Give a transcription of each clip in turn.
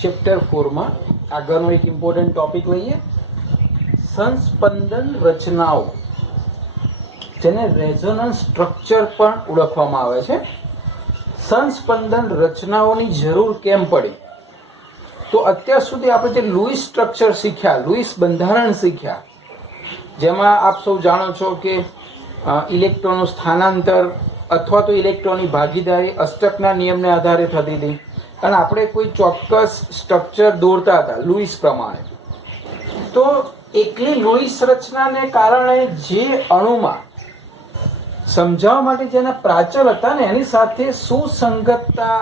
Chapter 4માં આગળનો એક important topic લઈએ, સંસ્પંદન રચનાઓ, જેને રેઝોનન્સ સ્ટ્રક્ચર પણ ઓળખવામાં આવે છે. સંસ્પંદન રચનાઓની જરૂર કેમ પડી? તો અત્યાર સુધી આપણે જે લુઈસ સ્ટ્રક્ચર શીખ્યા, લુઈસ બંધારણ શીખ્યા, જેમાં આપ સૌ જાણો છો કે ઇલેક્ટ્રોનનું સ્થાનાંતર અથવા તો ઇલેક્ટ્રોનની ભાગીદારી અષ્ટકના નિયમને આધારે થતી હતી અને આપણે કોઈ ચોક્કસ સ્ટ્રક્ચર દોરતા હતા લુઈસ પ્રમાણે. તો એકલી લુઈસ રચનાને કારણે જે અણુમાં સમજાવવા માટે જેના પ્રાચલ હતા ને એની સાથે સુસંગતતા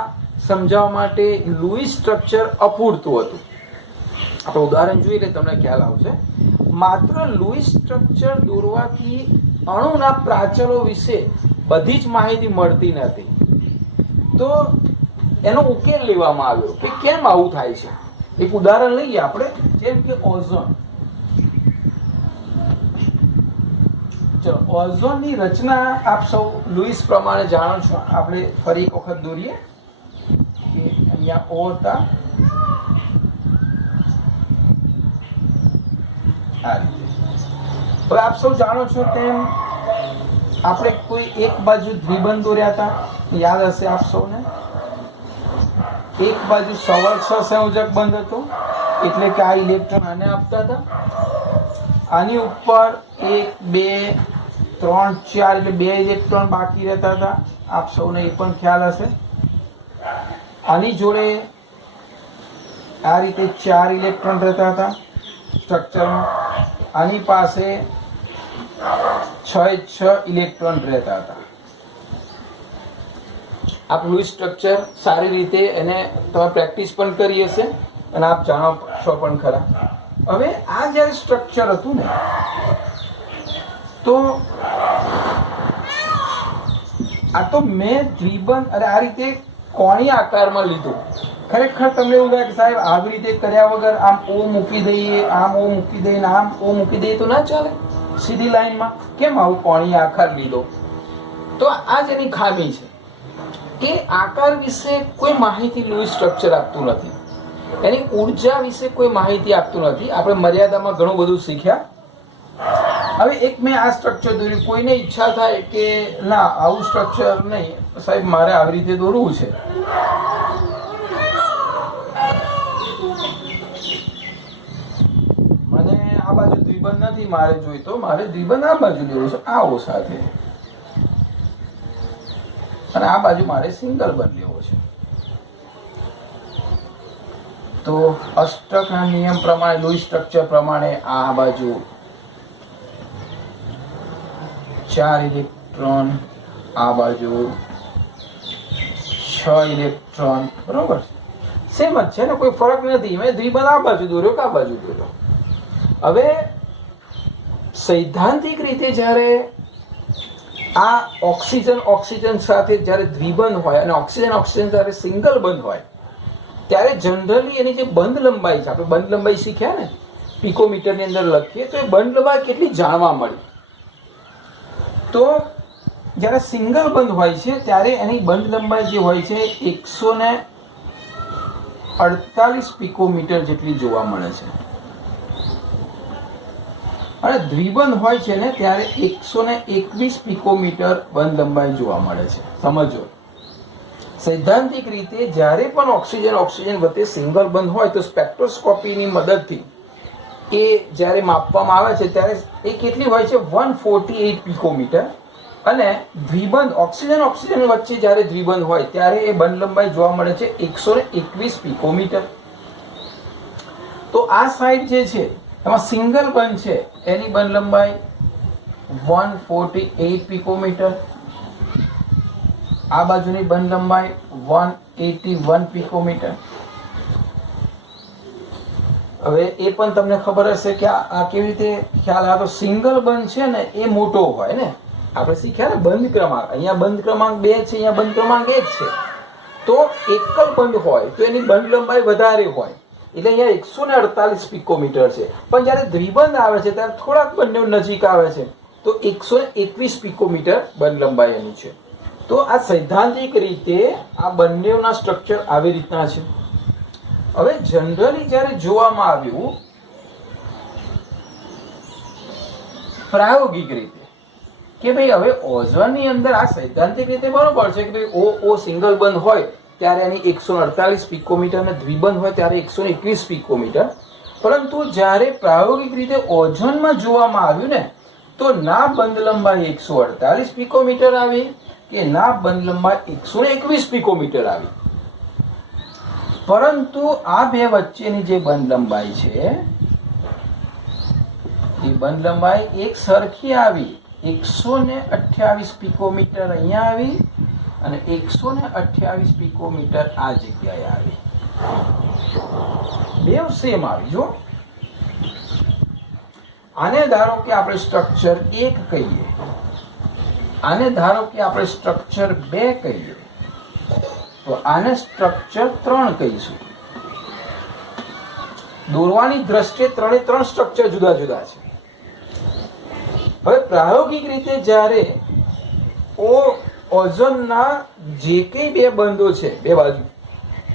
સમજાવવા માટે લુઈસ સ્ટ્રક્ચર અપૂરતું હતું. આપણે ઉદાહરણ જોઈએ એટલે તમને ખ્યાલ આવશે. માત્ર લુઈસ સ્ટ્રક્ચર દોરવાથી અણુના પ્રાચલો વિશે બધી જ માહિતી મળતી નથી. તો એનો ઉકેલ લેવામાં આવ્યો કે કેમ આવું થાય છે. એક ઉદાહરણ લઈએ આપણે, જેમ કે ઓઝોન. ઓઝોનની રચના આપ સૌ લુઈસ પ્રમાણે જાણો છો. આપણે ફરી એક વખત દોરીએ કે અહીંયા ઓ હતા, આ રીતે. હવે આપ સૌ જાણો છો તેમ આપણે કોઈ એક બાજુ દ્વિબંધ દોર્યા હતા, યાદ હશે આપ સૌને. એક બાજુ સહસંયોજક બંધ હતો, એટલે કે આ ઇલેક્ટ્રોન આને આપતા હતા. આની ઉપર 1 2 3 4 એટલે 2 ઇલેક્ટ્રોન બાકી રહેતા હતા. આપ સૌને એ પણ ખ્યાલ હશે. આની જોડે આ રીતે 4 ઇલેક્ટ્રોન રહેતા હતા સ્ટ્રક્ચરમાં. આની પાસે 6 ઇલેક્ટ્રોન રહેતા હતા. આપ લુઈસ સ્ટ્રક્ચર સારી રીતે એને તમે પ્રેક્ટિસ પણ કરી હશે અને આપ જાણો છો પણ ખરા. હવે આ જ્યારે સ્ટ્રક્ચર હતું ને, તો આ તો મેં દ્વિબંધ અને આ રીતે કોણીય આકારમાં લીધું. ખરેખર તમને એવું લાગે કે સાહેબ આવી રીતે કર્યા વગર આમ ઓ મૂકી દઈએ, આમ ઓ મૂકી દઈએ, આમ ઓ મૂકી દઈએ તો ના ચાલે સીધી લાઈનમાં. કેમ આવું કોણીય આકાર લીધો? તો આ જ એની ખામી છે કે આકાર વિશે કોઈ માહિતી લુઈસ સ્ટ્રક્ચર આપતું નથી. એની ઉર્જા વિશે કોઈ માહિતી આપતું નથી. આપણે મર્યાદામાં ઘણું બધું શીખ્યા. હવે એક મેં આ સ્ટ્રક્ચર દોર્યું, કોઈને ઈચ્છા થાય કે ના આવું સ્ટ્રક્ચર નહીં સાહેબ, મારે આવી રીતે દોરવું છે. મને આ બાજુ દ્વિબંધ નથી મારે જોઈતો, મારે દ્વિબંધ આ બાજુ લેવું છે આવો સાથે, અને આ બાજુ મારે સિંગલ બંધ લેવો છે. તો અષ્ટકના નિયમ પ્રમાણે, લુઈસ સ્ટ્રક્ચર પ્રમાણે આ બાજુ 4 ઇલેક્ટ્રોન, આ બાજુ 6 ઇલેક્ટ્રોન, બરોબર સેમ જ છે ને, કોઈ ફરક નથી. મેં દ્વિબંધ આ બાજુ દોર્યો કે આ બાજુ દોર્યો. હવે સૈદ્ધાંતિક રીતે જ્યારે આ ઓક્સિજન સાથે જ્યારે દ્વિબંધ હોય અને ઓક્સિજન સાથે સિંગલ બંધ હોય, ત્યારે જનરલી એની જે બંધ લંબાઈ છે, આપણે બંધ લંબાઈ શીખ્યા ને, પિકોમીટરની અંદર લખીએ તો એ બંધ લંબાઈ કેટલી જાણવા મળી. તો જ્યારે સિંગલ બંધ હોય છે ત્યારે એની બંધ લંબાઈ જે હોય છે 148 પિકોમીટર જેટલી જોવા મળે છે. અને દ્વિબંધ હોય છે ને ત્યારે 121 પિકોમીટર બંધ લંબાઈ જોવા મળે છે. સમજો, સૈદ્ધાંતિક રીતે જ્યારે પણ ઓક્સિજન વચ્ચે સિંગલ બંધ હોય તો સ્પેક્ટ્રોસ્કોપીની મદદથી એ જ્યારે માપવામાં આવે છે ત્યારે એ કેટલી હોય છે 148 પિકોમીટર. અને દ્વિબંધ ઓક્સિજન વચ્ચે જ્યારે દ્વિબંધ હોય ત્યારે એ બંધ લંબાઈ જોવા મળે છે 121 પિકોમીટર. તો આ સાઈડ જે છે એમાં સિંગલ બંધ છે, એની બંધ લંબાઈ 148 પિકોમીટર. આ બાજુની બંધ લંબાઈ 181 પિકોમીટર. હવે એ પણ તમને ખબર હશે કે આ કેવી રીતે ખ્યાલ આવે. તો સિંગલ બંધ છે ને એ મોટો હોય ને, આપણે શીખ્યા ને બંધ ક્રમાંક. અહીંયા બંધ ક્રમાંક 2 છે, અહીંયા બંધ ક્રમાંક 1 છે. તો એકલ બંધ હોય તો એની બંધ લંબાઈ વધારે હોય, એટલે અહીંયા 148 પિકોમીટર છે. પણ જ્યારે દ્વિબંધ આવે છે ત્યારે થોડાક બંને નજીક આવે છે તો 121 પિકોમીટર બંધ લંબાઈ એની છે. તો આ સૈદ્ધાંતિક રીતે આ બંનેના સ્ટ્રક્ચર આવી રીતના છે. હવે જનરલી જ્યારે જોવામાં આવ્યું પ્રાયોગિક રીતે કે ભાઈ હવે ઓઝોનની અંદર આ સૈદ્ધાંતિક રીતે બરોબર છે કે ભાઈ ઓ સિંગલ બંધ હોય ત્યારે એની 148 પિકોમીટર અને દ્વિબંધ હોય ત્યારે 121 પિકોમીટર, પરંતુ જ્યારે પ્રાયોગિક રીતે ઓઝોનમાં જોવામાં આવ્યું ને તો ના બંધ લંબાઈ 148 પિકોમીટર આવી કે ના બંધ લંબાઈ 121 પિકોમીટર આવી, પરંતુ આ બે વચ્ચેની જે બંધ લંબાઈ છે એ બંધ લંબાઈ એક સરખી આવી, 128 પિકોમીટર અહીંયા આવી અને 128 પિકોમીટર આ જગ્યાએ આવી, બે સેમ આવી. જો આને ધારો કે આપણે સ્ટ્રક્ચર 1 કહીએ, આને ધારો કે આપણે સ્ટ્રક્ચર 2 કહીએ, તો આને સ્ટ્રક્ચર 3 કહીશું. દોરવાની દ્રષ્ટિએ ત્રણે ત્રણ સ્ટ્રક્ચર જુદા જુદા છે. હવે પ્રાયોગિક રીતે જ્યારે ઓઝોનના જે કંઈ બે બંધો છે બે બાજુ,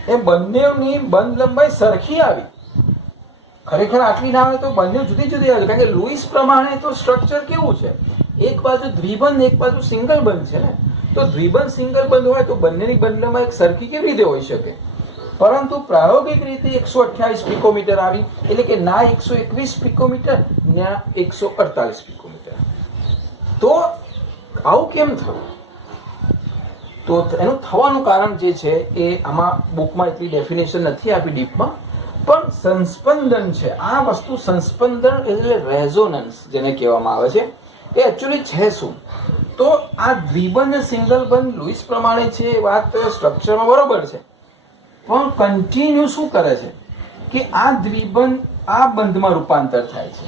એ બંનેની બંધ લંબાઈ સરખી આવી. ખરેખર આટલી ના આવે તો બંને જુદી જુદી આવે, કારણ કે લુઈસ પ્રમાણે તો સ્ટ્રક્ચર કેવું છે, એક બાજુ દ્વિબંધ એક બાજુ સિંગલ બંધ છે ને, તો દ્વિબંધ સિંગલ બંધ હોય તો બંનેની બંધ લંબાઈ એક સરખી કેવી રીતે હોઈ શકે? પરંતુ પ્રાયોગિક રીતે 128 પિકોમીટર આવી, એટલે કે ના 121 પિકોમીટર ના 148 પિકોમીટર. તો આવું કેમ થયું? તો એનું થવાનું કારણ જે છે એ આમાં બુકમાં એટલી ડેફિનેશન નથી આપી ડીપમાં, પણ સંસ્પંદન છે આ વસ્તુ. સંસ્પંદન એટલે રેઝોનન્સ જેને કહેવામાં આવે છે, એ એકચ્યુઅલી છે શું? તો આ દ્વિબંધ સિંગલ બંધ લુઈસ પ્રમાણે છે, વાત સ્ટ્રક્ચરમાં બરોબર છે, પણ કન્ટિન્યુ શું કરે છે કે આ દ્વિબંધ આ બંધમાં રૂપાંતર થાય છે.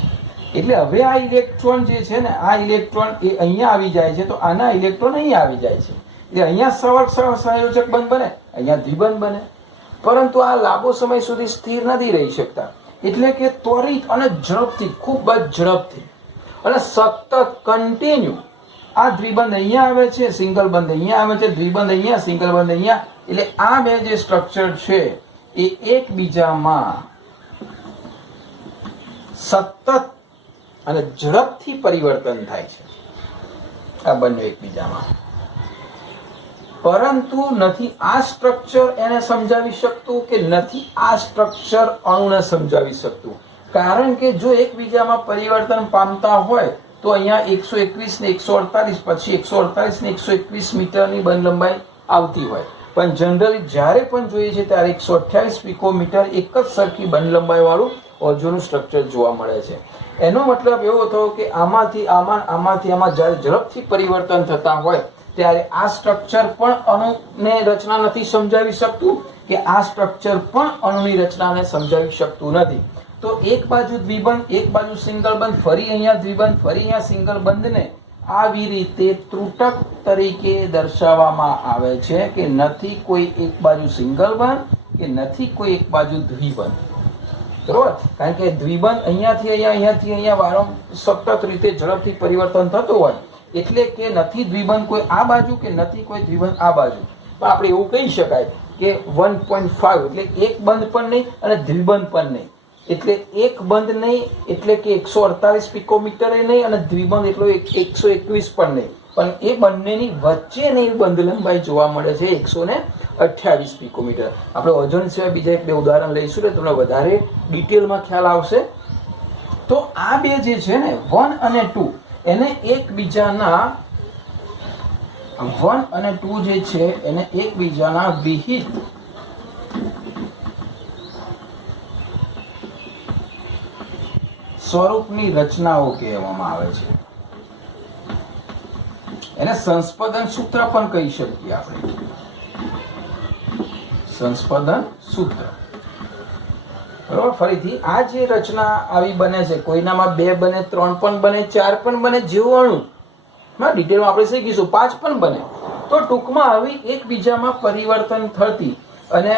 એટલે હવે આ ઇલેક્ટ્રોન જે છે ને, આ ઇલેક્ટ્રોન એ અહીંયા આવી જાય છે, તો આના ઇલેક્ટ્રોન અહીંયા આવી જાય છે, એટલે અહીંયા સંયોજક બંધ બને, અહીંયા દ્વિબંધ બને. પરંતુ આ લાંબો સમય સુધી સ્થિર નથી રહી શકતા, એટલે કે ત્વરિત અને ઝડપથી, ખૂબ જ ઝડપથી અને સતત કન્ટિન્યુ આ દ્વિબંધ અહીંયા આવે છે, સિંગલ બંધ અહીંયા આવે છે, દ્વિબંધ અહીંયા, સિંગલ બંધ અહીંયા, એટલે આ બે જે સ્ટ્રક્ચર છે એ એકબીજામાં સતત અને ઝડપથી પરિવર્તન થાય છે, આ બંને એકબીજામાં. પરંતુ નથી આ સ્ટ્રક્ચર એને સમજાવી શકતું કે નથી આ સ્ટ્રક્ચર અણુને સમજાવી શકતું, કારણ કે જો એકબીજામાં પરિવર્તન પામતા હોય તો અહીંયા 121 ને 148, પછી 148 ને 121 મીટરની બંધ લંબાઈ આવતી હોય, પણ જનરલી જ્યારે પણ જોઈએ છે ત્યારે 128 પિકોમીટર એક જ સરખી બંધ લંબાઈ વાળું ઓઝોનનું સ્ટ્રક્ચર જોવા મળે છે. એનો મતલબ એવો થયો કે આમાંથી આમાં જ્યારે ઝડપથી પરિવર્તન થતા હોય ત્યારે આ સ્ટ્રક્ચર પણ અણુને રચના નથી સમજાવી શકતું, કે આ સ્ટ્રક્ચર પણ અણુની રચનાને સમજાવી શકતું નથી. તો એક બાજુ દ્વિબંધ એક બાજુ સિંગલ બંધ, ફરી અહીંયા દ્વિબંધ ફરી અહીંયા સિંગલ બંધને આવી રીતે ત્રુટક તરીકે દર્શાવવામાં આવે છે કે નથી કોઈ એક બાજુ સિંગલ બંધ કે નથી કોઈ એક બાજુ દ્વિબંધ. બરોબર? કારણ કે દ્વિબંધ અહીંયાથી અહીંયા વારંવાર સતત રીતે ઝડપથી પરિવર્તન થતું હોય, એટલે કે નથી દ્વિબંધ કોઈ આ બાજુ કે નથી કોઈ દ્વિબંધ આ બાજુ. તો આપણે એવું કહી શકાય કે 1.5 એટલે એક બંધ પણ નહીં અને દ્વિબંધ પણ નહીં, એટલે એક બંધ નહીં એટલે કે 148 પિકોમીટરે નહીં અને દ્વિબંધ એટલો 121 પણ નહીં, પણ એ બંનેની વચ્ચેની બંધ લંબાઈ જોવા મળે છે 128 પિકોમીટર. આપણે ઓઝોન સિવાય બીજા એક બે ઉદાહરણ લઈશું એટલે તમને વધારે ડિટેલમાં ખ્યાલ આવશે. તો આ બે જે છે ને 1 અને 2 એને એકબીજાના 1 અને 2 જે છે એને એકબીજાના વિહિત સ્વરૂપની રચનાઓ કહેવામાં આવે છે. એને સંસ્પંદન સૂત્ર પણ કહી શકીએ આપણે. સંસ્પંદન સૂત્ર. બરોબર? ફરીથી આ જે રચના આવી બને છે, કોઈનામાં 2 બને, 3 પણ બને, 4 પણ બને, જેવું અણુ ડિટેલમાં આપણે શીખીશું, 5 પણ બને. તો ટૂંકમાં આવી એકબીજામાં પરિવર્તન થતી અને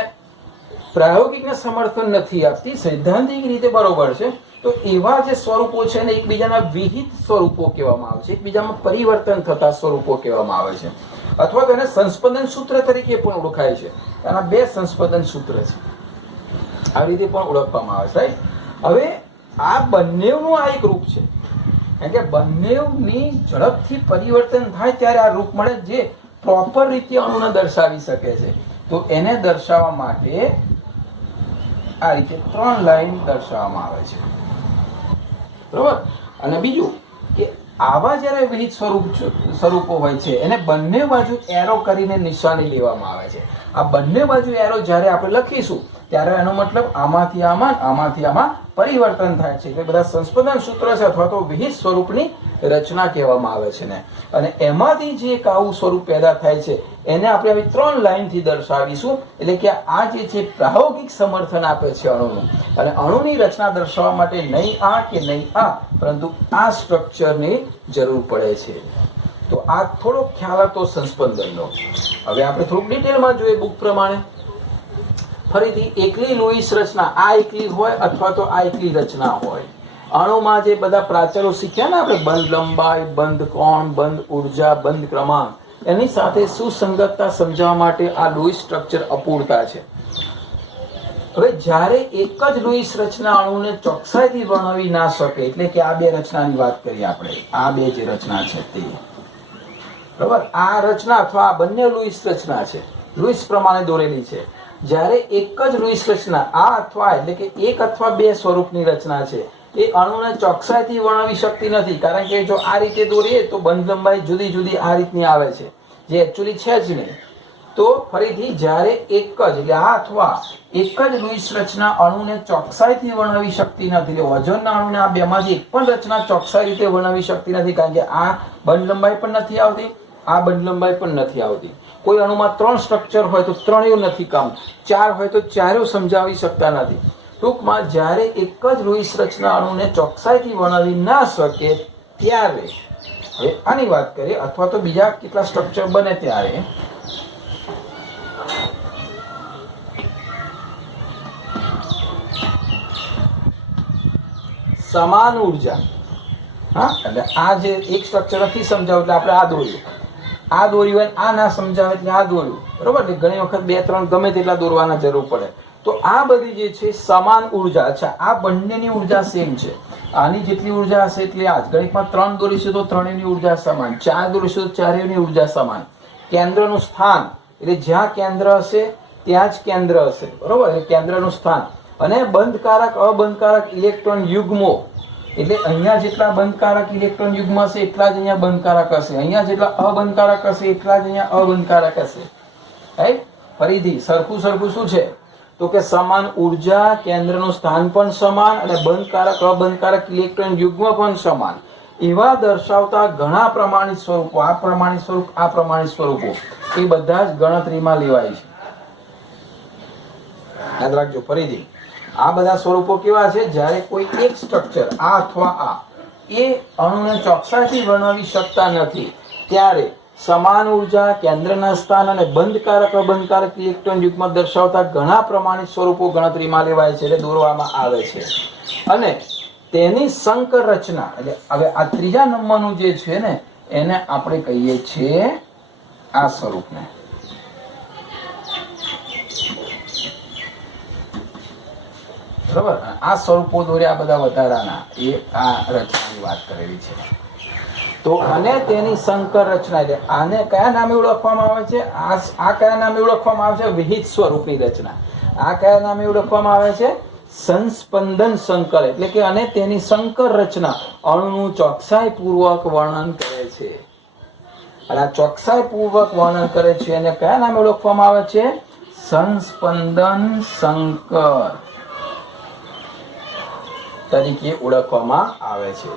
પ્રાયોગિકને સમર્થન નથી આપતી, સૈદ્ધાંતિક રીતે બરોબર છે. તો એવા જે સ્વરૂપો છે ને એકબીજાના વિહિત સ્વરૂપો કહેવામાં આવે છે, એકબીજામાં પરિવર્તન થતા સ્વરૂપો કહેવામાં આવે છે, અથવા તો એને સંસ્પંદન સૂત્ર તરીકે પણ ઓળખાય છે. આના 2 સંસ્પંદન સૂત્ર છે. આવી રીતે પણ ઓળખવામાં આવે છે, રાઈટ. હવે આ બંનેનું આ એક રૂપ છે, કારણ કે બંનેની ઝડપથી પરિવર્તન થાય ત્યારે આ રૂપ મળે જે પ્રોપર રીતે અણુને દર્શાવી શકે છે. તો એને દર્શાવવા માટે આ રીતે 3 લાઈન દર્શાવવામાં આવે છે, બરોબર. અને બીજું કે આવા જ્યારે વિવિધ સ્વરૂપો હોય છે એને બંને બાજુ એરો કરીને નિશાની લેવામાં આવે છે. આ બંને બાજુ એરો જ્યારે આપણે લખીશું ત્યારે એનો મતલબ આમાંથી આમાં આમાંથી આમાં પરિવર્તન થાય છે. એટલે બધા સંસ્પંદન સૂત્ર છે અથવા તો વિહિત સ્વરૂપની રચના કહેવામાં આવે છે ને. અને એમાંથી જે એક આવું સ્વરૂપ પેદા થાય છે એને આપણે આવી 3 લાઈનથી દર્શાવીશું. એટલે કે આ જે છે પ્રાયોગિક સમર્થન આપે છે અણુનું. અને અણુની રચના દર્શાવવા માટે નહીં આ કે નહીં આ, પરંતુ આ સ્ટ્રક્ચરની જરૂર પડે છે. તો આ થોડો ખ્યાલ હતો સંસ્પંદનનો. હવે આપણે થોડુંક ડિટેલમાં જોઈએ બુક પ્રમાણે. ફરીથી એકલી લુઈસ રચના, આ એકલી હોય અથવા તો આ એકલી રચના હોય. અણુમાં જે બધા પ્રાચલો શીખ્યા ને આપણે, બંધ લંબાઈ, બંધ કોણ, બંધ ઉર્જા, બંધ ક્રમાંક, એની સાથે સુસંગતતા સમજાવવા માટે આ લુઈસ સ્ટ્રક્ચર અપૂરતા છે. હવે જ્યારે એક જ લુઈસ રચના અણુને ચોકસાઈથી વર્ણવી ના શકે, એટલે કે આ બે રચનાની વાત કરીએ આપણે, આ બે જે રચના છે તે, બરાબર. આ રચના અથવા આ બંને લુઈસ રચના છે, લુઈસ પ્રમાણે દોરેલી છે. જ્યારે એક જ લુઈસ રચના આ અથવા એટલે કે એક અથવા બે સ્વરૂપની રચના છે એ અણુને ચોકસાઈથી વર્ણવી શકતી નથી. કારણ કે જો આ રીતે દોરીએ તો બંધ લંબાઈ જુદી જુદી આ રીતની આવે છે, જે એકચ્યુઅલી છે જ નહીં. તો ફરીથી જ્યારે એક જ એટલે આ અથવા એક જ લુઈસ રચના અણુને ચોકસાઈથી વર્ણવી શકતી નથી, એટલે વજનના અણુને આ બેમાંથી એક પણ રચના ચોકસાઈ રીતે વર્ણવી શકતી નથી. કારણ કે આ બંધ લંબાઈ પણ નથી આવતી, આ બંધ લંબાઈ પણ નથી આવતી. કોઈ અણુમાં 3 સ્ટ્રક્ચર હોય તો ત્રણેય નથી કામ, 4 હોય તો ચારેય સમજાવી શકતા નથી. ટૂંકમાં જ્યારે એક જ લુઈસ રચના અણુને ચોકસાઈથી વર્ણવી ના શકે ત્યારે, હવે આની વાત કરીએ, અથવા તો બીજા કેટલા સ્ટ્રક્ચર બને ત્યારે, સમાન ઉર્જા. હા, એટલે આ જે એક સ્ટ્રક્ચર નથી સમજાવ્યું એટલે આપણે આ દોર્યું, આ દોર્યું હોય આ ના સમજાવે એટલે આ દોર્યું, બરોબર. એટલે ઘણી વખત 2-3 ગમે તેટલા દોરવાના જરૂર પડે. તો આ બધી જે છે સમાન ઉર્જા. અચ્છા, આ બંનેની ઉર્જા સેમ છે, આની જેટલી ઉર્જા હશે એટલે આ જ. ગણિતમાં 3 દોરીશું તો ત્રણેયની ઉર્જા સમાન, 4 દોરીશું તો ચારેયની ઉર્જા સમાન. કેન્દ્રનું સ્થાન એટલે જ્યાં કેન્દ્ર હશે ત્યાં જ કેન્દ્ર હશે, બરોબર. એટલે કેન્દ્રનું સ્થાન. અને બંધકારક અબંધકારક ઇલેક્ટ્રોન યુગ્મો એટલે અહીંયા જેટલા બંધકારક ઇલેક્ટ્રોન યુગ્મ હશે એટલા જ અહીંયા બંધકારક હશે, અહીંયા જેટલા અબંધકારક હશે એટલા જ અહીંયા અબંધકારક હશે, રાઈટ. ફરીથી સરખું શું છે તો કે સમાન ઉર્જા, કેન્દ્રનું સ્થાન પણ સમાન અને બંધકારક અબંધકારક ઇલેક્ટ્રોન યુગ્મ પણ સમાન. એવા દર્શાવતા ઘણા પ્રમાણિત સ્વરૂપો, આ પ્રમાણિત સ્વરૂપ, આ પ્રમાણિત સ્વરૂપો એ બધા જ ગણતરીમાં લેવાય છે. યાદ રાખજો. ફરીથી આ બધા સ્વરૂપો કેવા છે? જ્યારે કોઈ એક સ્ટ્રક્ચર આ અથવા આ એ અણુને ચોકસાઈથી વર્ણવી શકતા નથી ત્યારે સમાન ઉર્જા, કેન્દ્રના સ્થાન અને બંધકારક અબંધકારક ઇલેક્ટ્રોન યુગ્મ દર્શાવતા ઘણા પ્રમાણિત સ્વરૂપો ગણતરીમાં લેવાય છે, એટલે દોરવામાં આવે છે. અને તેની સંકર રચના એટલે હવે આ ત્રીજા નંબરનું જે છે ને એને આપણે કહીએ છીએ આ સ્વરૂપને. બરાબર. આ સ્વરૂપો દોર્યા બધા વધારાના એ આ રચનાની વાત કરેલી છે. તો અને તેની સંકર રચના એટલે આને કયા નામે ઓળખવામાં આવે છે? આ કયા નામે ઓળખવામાં આવે છે? વિહિત સ્વરૂપની રચના. આ કયા નામે ઓળખવામાં આવે છે? સંસ્પંદન સંકર. એટલે કે અને તેની સંકર રચના અણુનું ચોકસાઈ પૂર્વક વર્ણન કરે છે. અને આ ચોકસાઈ પૂર્વક વર્ણન કરે છે અને કયા નામે ઓળખવામાં આવે છે? સંસ્પંદન સંકર તરીકે ઓળખવામાં આવે છે.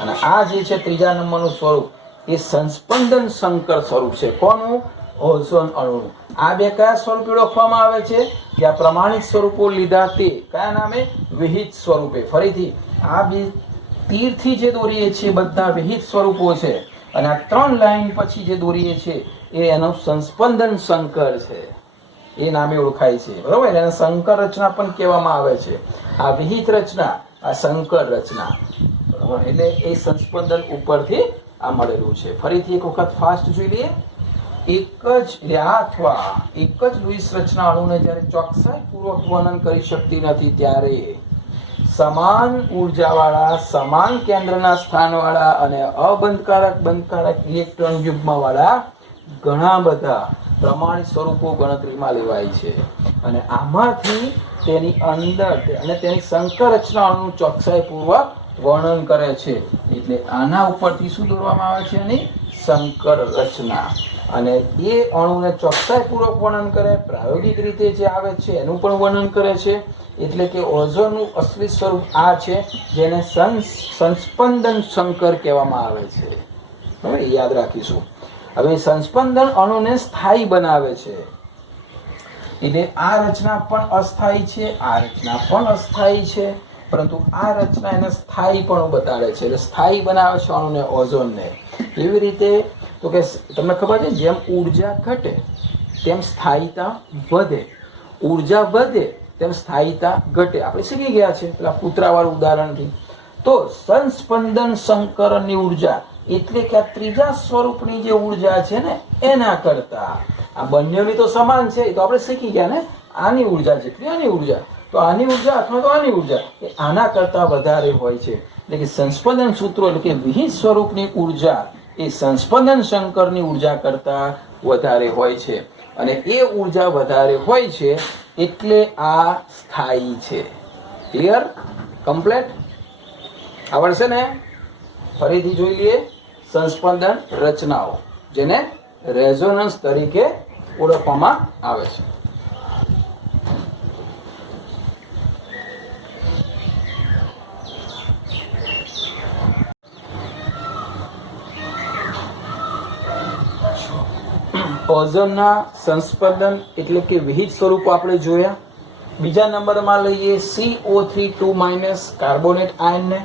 અને આ જે છે ત્રીજા નંબરનું સ્વરૂપ એ સંસ્પંદન સંકર સ્વરૂપ છે. કોનું? ઓઝોન અણુનું. આ બે કયા સ્વરૂપે ઓળખવામાં આવે છે? કે આ પ્રમાણિત સ્વરૂપો લીધા તે કયા નામે? વિહિત સ્વરૂપે. ફરીથી આ બે તીરથી જે દોરીએ છીએ બધા વિહિત સ્વરૂપો છે અને આ 3 લાઈન પછી જે દોરીએ છીએ એ એનો સંસ્પંદન સંકર છે, એ નામે ઓળખાય છે, બરોબર. એને સંકર રચના પણ કહેવામાં આવે છે. આ વિહિત રચના, આ સંકર રચના, બરોબર. એટલે એ સંસ્પંદન ઉપરથી આ મળેલું છે. ફરીથી એક વખત ફાસ્ટ જોઈ લઈએ. એક જ અથવા એક જ લુઈસ રચના અણુને જ્યારે ચોકસાઈપૂર્વક વર્ણન કરી શકતી નથી ત્યારે સમાન ઉર્જાવાળા, સમાન કેન્દ્રના સ્થાનવાળા અને અબંધકારક બંધકારક ઇલેક્ટ્રોન યુગ્મવાળા ઘણા બધા પ્રમાણિત સ્વરૂપો ગણતરીમાં લેવાય છે અને આમાંથી તેની અંદર અને તેની સંકર રચના અણુનું ચોકસાઈપૂર્વક વર્ણન કરે છે. એટલે આના ઉપરથી શું દોરવામાં આવે છે? એની સંકર રચના. અને એ અણુને ચોકસાઈપૂર્વક વર્ણન કરે, પ્રાયોગિક રીતે જે આવે છે એનું પણ વર્ણન કરે છે. એટલે કે ઓઝોનનું અસલી સ્વરૂપ આ છે, જેને સંસ્પંદન સંકર કહેવામાં આવે છે. હવે યાદ રાખીશું. હવે સંસ્પંદન અણુને સ્થાયી બનાવે છે. એટલે આ રચના પણ અસ્થાયી છે, આ રચના પણ અસ્થાયી છે, પરંતુ આ રચના એને સ્થાયી પણ બતાડે છે. એટલે સ્થાયી બનાવે છે અણુને, ઓઝોનને. એવી રીતે તો કે તમને ખબર છે, જેમ ઉર્જા ઘટે તેમ સ્થાયીતા વધે, ઉર્જા વધે તેમ સ્થાયીતા ઘટે. આપણે શીખી ગયા છે પેલા કૂતરાવાળું ઉદાહરણથી. તો સંસ્પંદન સંકરણની ઉર્જા એટલે કે આ ત્રીજા સ્વરૂપની જે ઉર્જા છે ને એના કરતા આ બંનેની તો સમાન છે, તો આપણે શીખી ગયા ને. આની ઉર્જા જેટલી આની ઉર્જા, તો આની ઉર્જા અથવા તો આની ઉર્જા એ આના કરતા વધારે હોય છે. એટલે કે સંસ્પંદન સૂત્રો એટલે કે વિહિત સ્વરૂપની ઉર્જા એ સંસ્પંદન સંકરની ઉર્જા કરતા વધારે હોય છે. અને એ ઉર્જા વધારે હોય છે એટલે આ સ્થાયી છે. ક્લિયર? કમ્પ્લેટ? આવડશે ને? ફરીથી જોઈ લઈએ સંસ્પંદન રચનાઓ, જેને રેઝોનન્સ તરીકે ઓળખવામાં આવે છે. ઓઝોનના સંસ્પંદન એટલે કે વિહિત સ્વરૂપો આપણે જોયા. બીજા નંબરમાં લઈએ CO3 કાર્બોનેટ આયનને.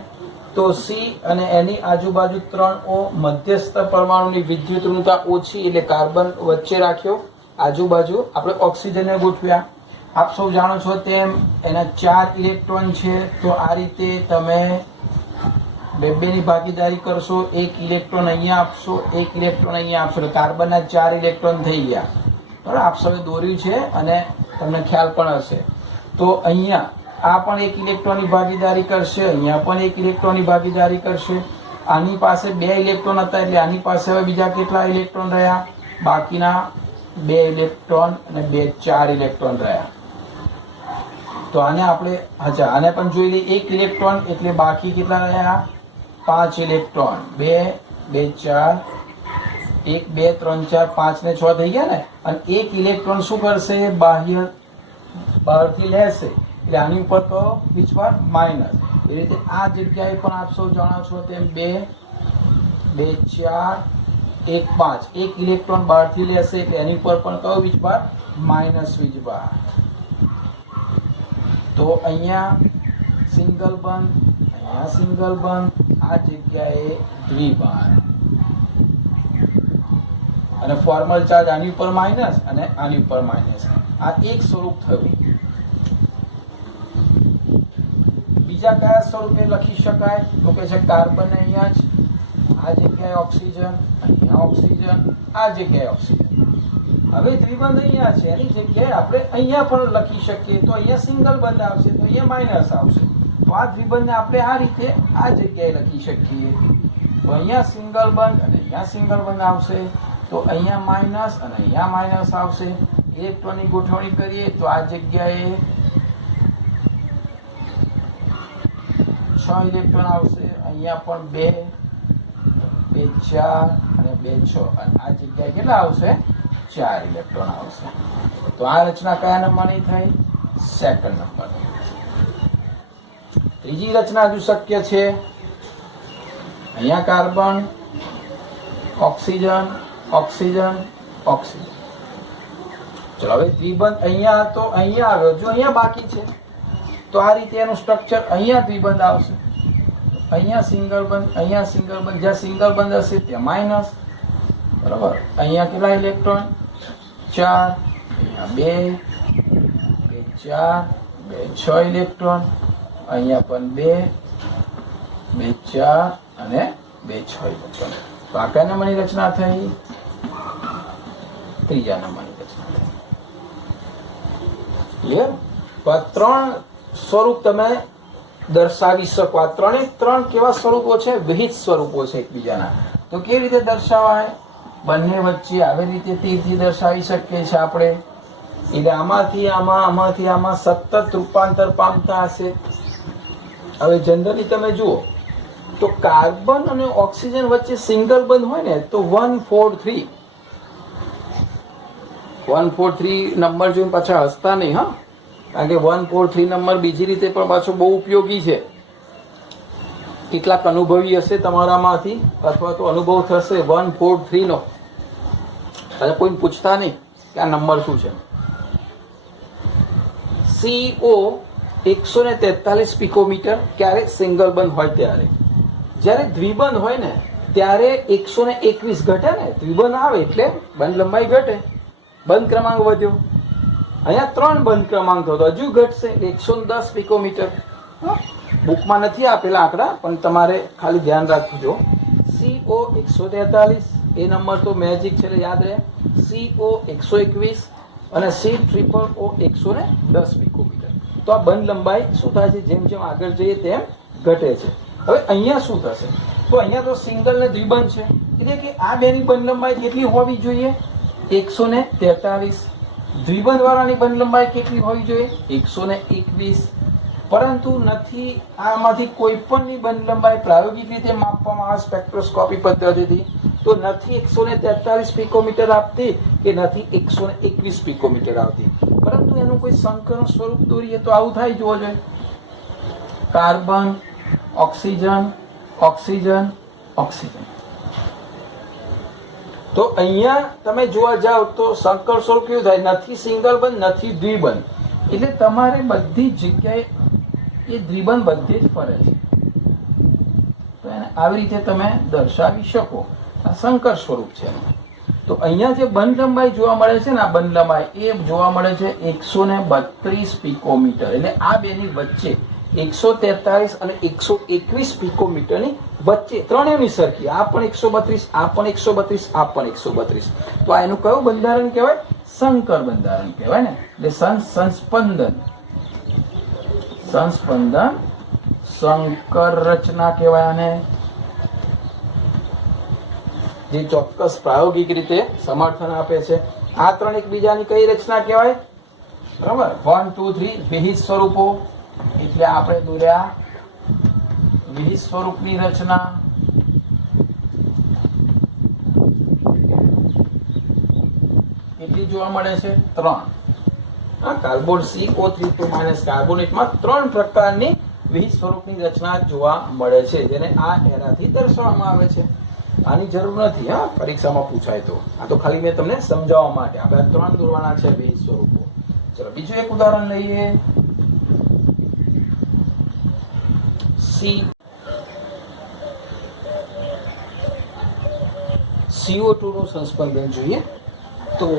તો સી અને એની આજુબાજુ 3 O મધ્યસ્થ પરમાણુની વિદ્યુત ઋણતા ઓછી એટલે કાર્બન વચ્ચે રાખ્યો. આજુબાજુ આપણે ઓક્સિજનને ગોઠવ્યા. આપ સૌ જાણો છો તેમ એના 4 ઇલેક્ટ્રોન છે. તો આ રીતે તમે બે-બેની ભાગીદારી કરશો. એક ઇલેક્ટ્રોન અહીંયા આપશો, એક ઇલેક્ટ્રોન અહીંયા આપશો, એટલે કાર્બનના 4 ઇલેક્ટ્રોન થઈ ગયા. બરાબર? આપ સૌએ દોર્યું છે અને તમને ખ્યાલ પણ હશે. તો અહીંયા આ પણ એક ઇલેક્ટ્રોનની ભાગીદારી કરશે, અહીંયા પણ એક ઇલેક્ટ્રોનની ભાગીદારી કરશે. આની પાસે 2 ઇલેક્ટ્રોન હતા એટલે આની પાસે હવે બીજા કેટલા ઇલેક્ટ્રોન રહ્યા? બાકીના 2 ઇલેક્ટ્રોન અને 4 ઇલેક્ટ્રોન રહ્યા. તો આને આપણે આને પણ જોઈ લઈએ. 1 ઇલેક્ટ્રોન એટલે બાકી કેટલા રહ્યા? 5 ઇલેક્ટ્રોન. 2 2 4 1 2 3 4 5 ને 6 થઈ ગયા ને. અને 1 ઇલેક્ટ્રોન શું કરશે? બહારથી લેશે એટલે આની ઉપર તો વિચવાર માઇનસ. એ રીતે આ જગ્યાએ પણ આપ સૌ જાણો છો તેમ 2 2 4 1 5 1 ઇલેક્ટ્રોન બહારથી લેશે એટલે એની ઉપર પણ કયો વિચવાર? માઇનસ વિચવાર. તો અહીંયા સિંગલ બંધ, અહીંયા સિંગલ બંધ, આ જગ્યાએ દ્વિબંધ. અને ફોર્મલ ચાર્જ આની ઉપર માઇનસ અને આની ઉપર માઇનસ. આ એક સ્વરૂપ થયું. બીજા કયા સ્વરૂપે લખી શકાય? તો કે છે કાર્બન અહીંયા જ, આ જગ્યાએ ઓક્સિજન, અહીંયા ઓક્સિજન, આ જગ્યાએ ઓક્સિજન. હવે દ્વિબંધ અહીંયા છે, એની જગ્યાએ આપણે અહીંયા પણ લખી શકીએ. તો અહીંયા સિંગલ બંધ આવશે, તો અહીંયા માઇનસ આવશે. તો આ દ્વિબંધને આપણે આ રીતે આ જગ્યાએ લખી શકીએ. તો અહીંયા સિંગલ બંધ અને અહીંયા સિંગલ બંધ આવશે. તો અહીંયા માઇનસ અને અહીંયા માઇનસ આવશે. ઇલેક્ટ્રોનની ગોઠવણી કરીએ તો આ જગ્યાએ 6 ઇલેક્ટ્રોન આવશે, અહીંયા પણ 2 2 4 અને 2 6, અને આ જગ્યાએ કેટલા આવશે? 4 ઇલેક્ટ્રોન આવશે. તો આ રચના કયા નંબરની થઈ? સેકન્ડ નંબરની. ત્રીજી રચના હજુ શક્ય છે. અહીંયા કાર્બન, ઓક્સિજન, ઓક્સિજન, ઓક્સિજન. ચલો હવે દ્વિબંધ અહીંયા હતો, અહીંયા આવ્યો, જો અહીંયા બાકી છે. તો આ રીતે એનું સ્ટ્રક્ચર અહીંયા દ્વિબંધ આવશે. અહીંયા સિંગલ બંધ, અહીંયા સિંગલ બંધ. જ્યાં સિંગલ બંધ હશે ત્યાં માઇનસ. બરાબર? અહીંયા કેટલા ઇલેક્ટ્રોન? 4, અહીંયા 2 2 4 2 6 ઇલેક્ટ્રોન, અહીંયા પણ 2 2 4 અને 2 6 ઇલેક્ટ્રોન. તો આ કયા નંબરની રચના થઈ? ત્રીજા નંબરની રચના. ક્લિયર? તો આ ત્રણ સ્વરૂપ તમે દર્શાવી શકો. આ ત્રણ કેવા સ્વરૂપો છે? વિહિત સ્વરૂપો છે એકબીજાના. તો કેવી રીતે દર્શાવાય? બંને વચ્ચે આવી રીતે તીરથી દર્શાવી શકીએ છીએ આપણે. એટલે આમાંથી આમાં સતત રૂપાંતર પામતા હશે. હવે જનરલી તમે જુઓ તો કાર્બન અને ઓક્સિજન વચ્ચે સિંગલ બંધ હોય ને તો 143 નંબર જોઈને પાછા હસતા નહીં, હા, કારણ કે 143 નંબર બીજી રીતે પણ પાછો બહુ ઉપયોગી છે. કેટલાક અનુભવી હશે તમારામાંથી, અથવા તો અનુભવ થશે 143 નો. અને કોઈ પૂછતા નહીં કે આ નંબર શું છે. CO 143 પિકોમીટર ક્યારે સિંગલ બંધ હોય ત્યારે. જ્યારે દ્વિબંધ હોય ને ત્યારે 121 ઘટે ને. દ્વિબંધ આવે એટલે બંધ લંબાઈ ઘટે, બંધ ક્રમાંક વધ્યો. અહીંયા 3 બંધ ક્રમાંક થતો, હજુ ઘટશે 110 પિકોમીટર. બુકમાં નથી આપેલા આંકડા, પણ તમારે ખાલી ધ્યાન રાખજો. CO 143 એ નંબર તો મેજિક છે, યાદ રહે. CO 121 અને C000 110 પિકોમીટર. તો આ બંધ લંબાઈ શું થાય છે? જેમ જેમ આગળ જઈએ તેમ ઘટે છે. હવે અહીંયા શું થશે? તો અહીંયા તો સિંગલ ને દ્વિબંધ છે, એટલે કે આ બેની બંધ લંબાઈ કેટલી હોવી જોઈએ? 143. દ્વિબંધ વાળાની બંધ લંબાઈ કેટલી હોવી જોઈએ? 121. પરંતુ નથી આમાંથી કોઈ પણની બંધ લંબાઈ પ્રાયોગિક રીતે માપવામાં આવે સ્પેક્ટ્રોસ્કોપી પદ્ધતિથી, તો નથી 143 પિકોમીટર આપતી કે નથી 121 પિકોમીટર આવતી. પરંતુ એનું કોઈ સંકરણ સ્વરૂપ દોરીએ તો આવું થાય. જોવો જોઈએ, કાર્બન, ઓક્સિજન, ઓક્સિજન, ઓક્સિજન. તો અહીંયા તમે જોવા જાઓ તો સંકર સ્વરૂપ કેવું થાય? નથી સિંગલ બંધ, નથી દ્વિબંધ. એટલે તમારે બધી જગ્યાએ એ દ્વિબંધ બધે જ ફરે છે. તો એને આવી રીતે તમે દર્શાવી શકો. આ સંકર સ્વરૂપ છે. તો અહીંયા જે બંધ લંબાઈ જોવા મળે છે ને, આ બંધ લંબાઈ એ જોવા મળે છે 132 પિકોમીટર. એટલે આ બેની વચ્ચે 143 અને 121 પિકોમીટરની વચ્ચે ત્રણેયની સરખી. આ પણ 132, આ પણ 132, આ પણ 132. તો આ એનું કયું બંધારણ કહેવાય? સંકર બંધારણ કહેવાય ને. એટલે સંસ્પંદન, સંકર રચના કહેવાય આને. જે ચોક્કસ પ્રાયોગિક રીતે સમર્થન આપે છે. આ ત્રણ એકબીજાની કઈ રચના કહેવાય? બરાબર, 1 2 3 વિહિત સ્વરૂપો. એટલે આપણે દોર્યા વિહિત સ્વરૂપની રચના. કેટલી જોવા મળે છે? 3. કાર્બન CO3 માઇનસ કાર્બોનેટમાં 3 પ્રકારની વિહિત સ્વરૂપની રચના જોવા મળે છે, જેને આ એરાથી દર્શાવવામાં આવે છે. આની જરૂર નથી, હા, પરીક્ષામાં પૂછાય તો. આ તો ખાલી મેં તમને સમજાવવા માટે. આપણે 3 દોરવાના છે વિહિત સ્વરૂપો. ચલો બીજું એક ઉદાહરણ લઈએ. CO2 નું સંસ્પંદન જોઈએ તો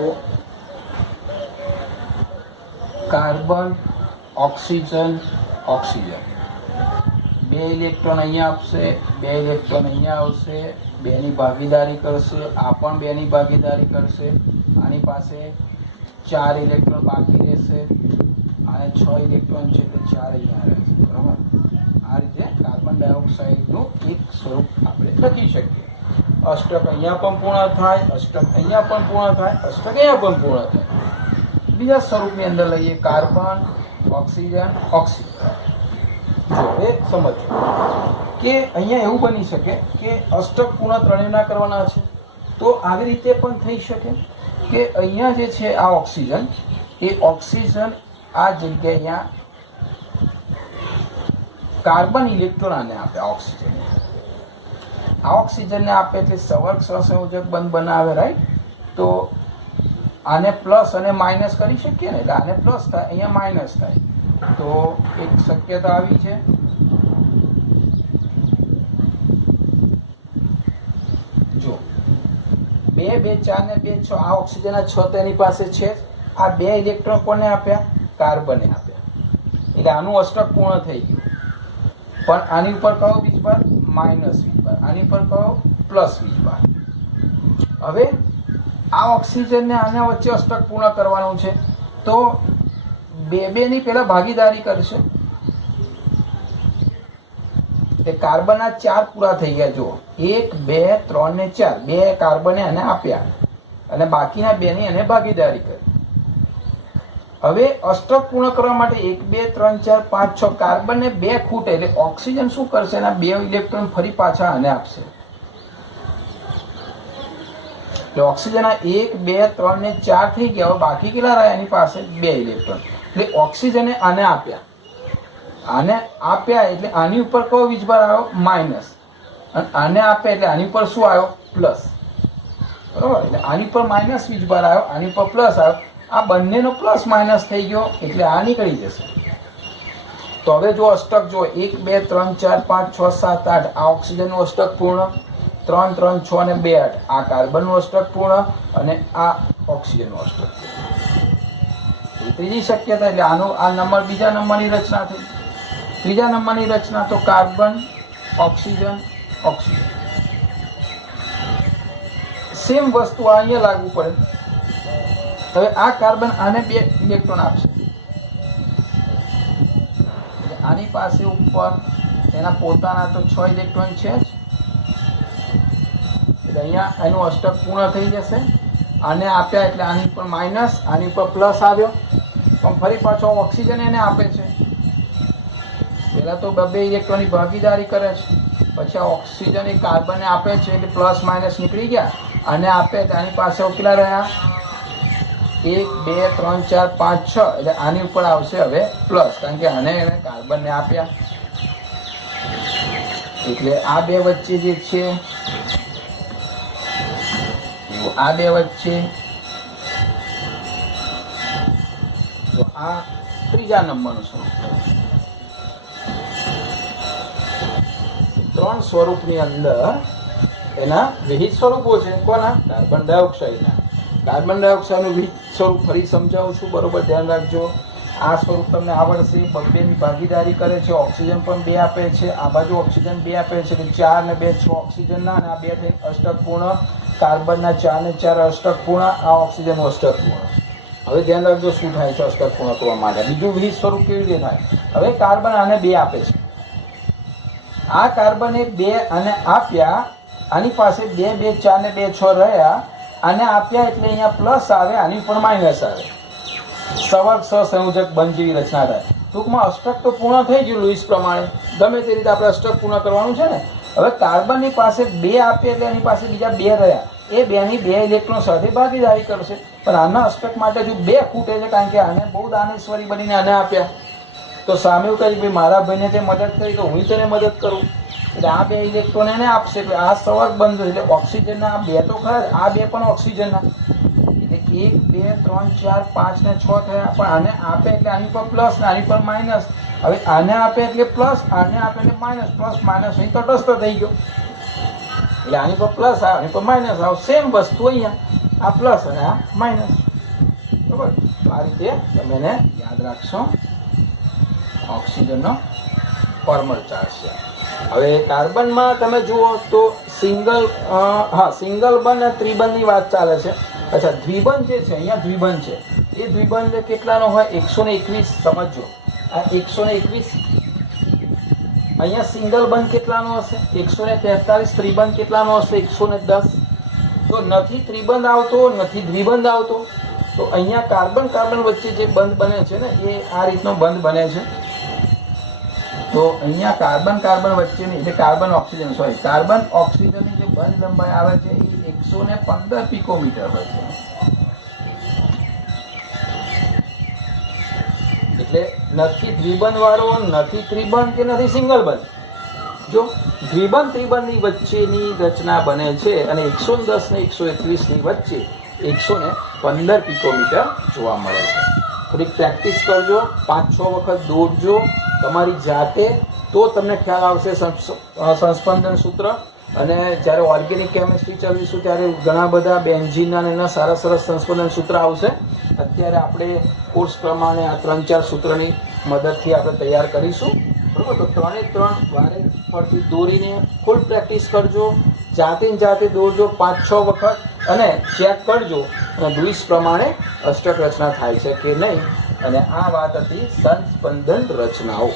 કાર્બન, ઓક્સિજન, ઓક્સિજન. 2 ઇલેક્ટ્રોન અહીંયા આપશે, 2 ઇલેક્ટ્રોન અહીંયા આવશે, 2 ની ભાગીદારી કરશે, આ પણ 2 ની ભાગીદારી કરશે. આની પાસે 4 ઇલેક્ટ્રોન બાકી રહેશે, અને 6 ઇલેક્ટ્રોન છે એટલે 4 અહીંયા રહેશે. બરાબર, આ રીતે કાર્બન ડાયોક્સાઇડનું એક સ્વરૂપ આપણે લખી શકીએ. અષ્ટક અહીંયા પણ પૂર્ણ થાય, અષ્ટક અહીંયા પણ પૂર્ણ થાય, અષ્ટક અહીંયા પણ પૂર્ણ થાય. બીજા સ્વરૂપની અંદર લઈએ કાર્બન, ઓક્સિજન, ઓક્સિજન. જો એ સમજો કે અહીંયા એવું બની શકે કે અષ્ટક પૂર્ણ ત્રણેયના કરવાના છે. તો આવી રીતે પણ થઈ શકે કે અહીંયા જે છે આ ઓક્સિજન, એ ઓક્સિજન આ જગ્યાએ અહીંયા કાર્બન ઇલેક્ટ્રોન આને આપે. ઓક્સિજન આ ઓક્સિજનને આપે એટલે સવર્ગ સહસંયોજક બંધ બનાવે, રાઈટ. તો આને પ્લસ અને માઇનસ કરી શકીએ ને, એટલે આને પ્લસ થાય, અહીંયા માઇનસ થાય. તો એક શક્યતા આવી છે. જો 2 2 4 ને 2 6, આ ઓક્સિજન 6 તેની પાસે છે. આ 2 ઇલેક્ટ્રોન કોને આપ્યા? કાર્બને આપ્યા. એટલે આનું અષ્ટક પૂર્ણ થઈ ગયું. પણ આની ઉપર કયો વીજભાર? માઇનસ વીજભાર. આની પર કયો? પ્લસ વીજભાર. હવે આ ઓક્સિજનને આના વચ્ચે અષ્ટક પૂર્ણ કરવાનું છે, તો બે ની પહેલા ભાગીદારી કરશે. એ કાર્બનના 4 પૂરા થઈ ગયા. જુઓ 1 2 3 ને 4, 2 કાર્બને એને આપ્યા અને બાકીના 2 ની એને ભાગીદારી કરી. હવે અષ્ટક પૂર્ણ કરવા માટે 1 2 3 4 5 6 કાર્બનને 2 ખૂટે એટલે ઓક્સિજન શું કરશે? એના 2 ઇલેક્ટ્રોન ફરી પાછા આને આપશે. એટલે ઓક્સિજન આ 1 2 3 ને 4 થઈ ગયા. હવે બાકી કેટલા રહ્યા એની પાસે? 2 ઇલેક્ટ્રોન. એટલે ઓક્સિજને આને આપ્યા. આને આપ્યા એટલે આની ઉપર કયો વીજભાર આવ્યો? માઇનસ. અને આને આપ્યા એટલે આની ઉપર શું આવ્યો? પ્લસ. બરોબર? એટલે આની ઉપર માઇનસ વીજભાર આવ્યો, આની ઉપર પ્લસ આવ્યો. આ બંનેનો પ્લસ માઇનસ થઈ ગયો એટલે આ નીકળી જશે. તો હવે જો અષ્ટક જો 1 2 3 4 5 6 7 8 આ ઓક્સિજનનું અષ્ટક પૂર્ણ, 3 3 6 અને 2 8 આ કાર્બનનું અષ્ટક પૂર્ણ અને આ ઓક્સિજનનું અષ્ટક પૂર્ણ. ત્રીજી શક્યતા એટલે આનો આ નંબર બીજા નંબરની રચના થઈ. ત્રીજા નંબરની રચના તો કાર્બન ઓક્સિજન ઓક્સિજન. સેમ વસ્તુ અહીંયા લાગુ પડે. હવે આ કાર્બન આને 2 ઇલેક્ટ્રોન આપશે. આની પાસે ઉપર એના પોતાના તો 6 ઇલેક્ટ્રોન છે જ, એટલે અહીંયા એનું અષ્ટક પૂર્ણ થઈ જશે. આને આપ્યા એટલે આની ઉપર માઇનસ, આની ઉપર પ્લસ આવ્યો, પણ ફરી પાછો ઓક્સિજન એને આપે છે. પહેલાં તો 2 ઇલેક્ટ્રોનની ભાગીદારી કરે છે, પછી આ ઓક્સિજન એ કાર્બનને આપે છે એટલે પ્લસ માઇનસ નીકળી ગયા. આને આપે એટલે આની પાસે કેટલા રહ્યા? 1 2 3 4 5 6 એટલે આની ઉપર આવશે હવે પ્લસ, કારણ કે આને એને કાર્બનને આપ્યા. એટલે આ 2 વચ્ચે જે છે, આ 2 વચ્ચે, તો આ ત્રીજા નંબરનું સ્વરૂપ. 3 સ્વરૂપની અંદર એના વિવિધ સ્વરૂપો છે. કોના? કાર્બન ડાયોક્સાઇડના. કાર્બન ડાયોક્સાઇડનું વિવિધ સ્વરૂપ ફરી સમજાવું છું, બરોબર ધ્યાન રાખજો. આ સ્વરૂપ તમને આવડશે. 2ની ભાગીદારી કરે છે, ઓક્સિજન પણ 2 આપે છે, આ બાજુ ઓક્સિજન 2 આપે છે, એટલે 4 ને 2 6 ઓક્સિજનના, અને આ 2 થઈ અષ્ટક પૂર્ણ. કાર્બનના 4 ને 4 અષ્ટક પૂર્ણ, આ ઓક્સિજનનું અષ્ટક પૂર્ણ. હવે ધ્યાન રાખજો શું થાય છે અષ્ટક પૂર્ણ કરવા માટે. બીજું વિવિધ સ્વરૂપ કેવી રીતે થાય? હવે કાર્બન આને 2 આપે છે, આ કાર્બને 2 અને આપ્યા, આની પાસે 2 2 4 ને 2 6 રહ્યા. આને આપ્યા એટલે અહીંયા પ્લસ આવે, આની પર માઇનસ આવે. સવર્ગ સહસંયોજક બંધ જેવી રચના થાય. ટૂંકમાં અષ્ટક તો પૂર્ણ થઈ ગયું લુઈસ પ્રમાણે. ગમે તે રીતે આપણે અષ્ટક પૂર્ણ કરવાનું છે ને. હવે કાર્બનની પાસે 2 આપે એટલે એની પાસે બીજા 2 રહ્યા. એ 2ની 2 ઇલેક્ટ્રોન સાથે ભાગીદારી કરશે. પણ આના અષ્ટક માટે જો 2 ખૂટે છે, કારણ કે આને બહુ દાનેશ્વરી બનીને આને આપ્યા. તો સામે એવું કહે ભાઈ મારા ભાઈને તે મદદ કરી તો હું તને મદદ કરું, એટલે આ 2 ઇલેક્ટ્રોન એને આપશે. એટલે આ સવર્ગ બંધ થશે. એટલે ઓક્સિજનના આ 2 તો ખરા, આ 2 પણ ઓક્સિજનના. એટલે 1 2 3 4 5 ને 6 થયા. પણ આને આપે એટલે આની પર પ્લસ ને આની પર માઇનસ. હવે આને આપે એટલે પ્લસ, આને આપે એટલે માઇનસ. પ્લસ માઇનસ અહીં તટસ્થ થઈ ગયો. એટલે આની પર પ્લસ આવે, આની પર માઇનસ આવે. સેમ વસ્તુ અહીંયા, આ પ્લસ અને આ માઇનસ. બરાબર? આ રીતે તમે એને યાદ રાખશો. ઓક્સિજનનો ફોર્મલ ચાર્જ છે. હવે કાર્બનમાં તમે જુઓ તો સિંગલ બંધ અને ત્રિબંધની વાત ચાલે છે. અચ્છા, દ્વિબંધ જે છે, અહીંયા દ્વિબંધ છે, એ દ્વિબંધ કેટલાનો હોય? 121. સમજો, આ 121. અહીંયા સિંગલ બંધ કેટલાનો હશે? 143. ત્રિબંધ કેટલાનો હશે? 110. તો નથી ત્રિબંધ આવતો, નથી દ્વિબંધ આવતો. તો અહીંયા કાર્બન કાર્બન વચ્ચે જે બંધ બને છે ને, એ આ રીતનો બંધ બને છે. તો અહીંયા કાર્બન કાર્બન વચ્ચેની, એટલે કાર્બન ઓક્સિજન, સોરી, કાર્બન ઓક્સિજનની જે બંધ લંબાઈ આવે છે એ 115 પિકોમીટર હોય છે. એટલે નથી દ્વિબંધ વાળો, નથી ત્રિબંધ કે નથી સિંગલ બંધ. જો દ્વિબંધ ત્રિબંધની વચ્ચેની રચના બને છે અને 110 ને 121ની વચ્ચે 115 પિકોમીટર જોવા મળે છે. થોડીક પ્રેક્ટિસ કરજો, 5-6 વખત દોડજો તમારી જાતે, તો તમને ખ્યાલ આવશે સંસ્પંદન સૂત્ર. અને જ્યારે ઓર્ગેનિક કેમિસ્ટ્રી ચલાવીશું ત્યારે ઘણા બધા બેન્ઝીનના અને એના સારા સરસ સંસ્પંદન સૂત્ર આવશે. અત્યારે આપણે કોર્સ પ્રમાણે આ 3-4 સૂત્રની મદદથી આપણે તૈયાર કરીશું. બરાબર? તો 3 વારે પરથી દોરીને ફૂલ પ્રેક્ટિસ કરજો, જાતે દોરજો 5-6 વખત. અને ચેક કરજો અને ડુઈસ પ્રમાણે અષ્ટક રચના થાય છે કે નહીં. અને આ વાત હતી સંસ્પંદન રચનાઓ.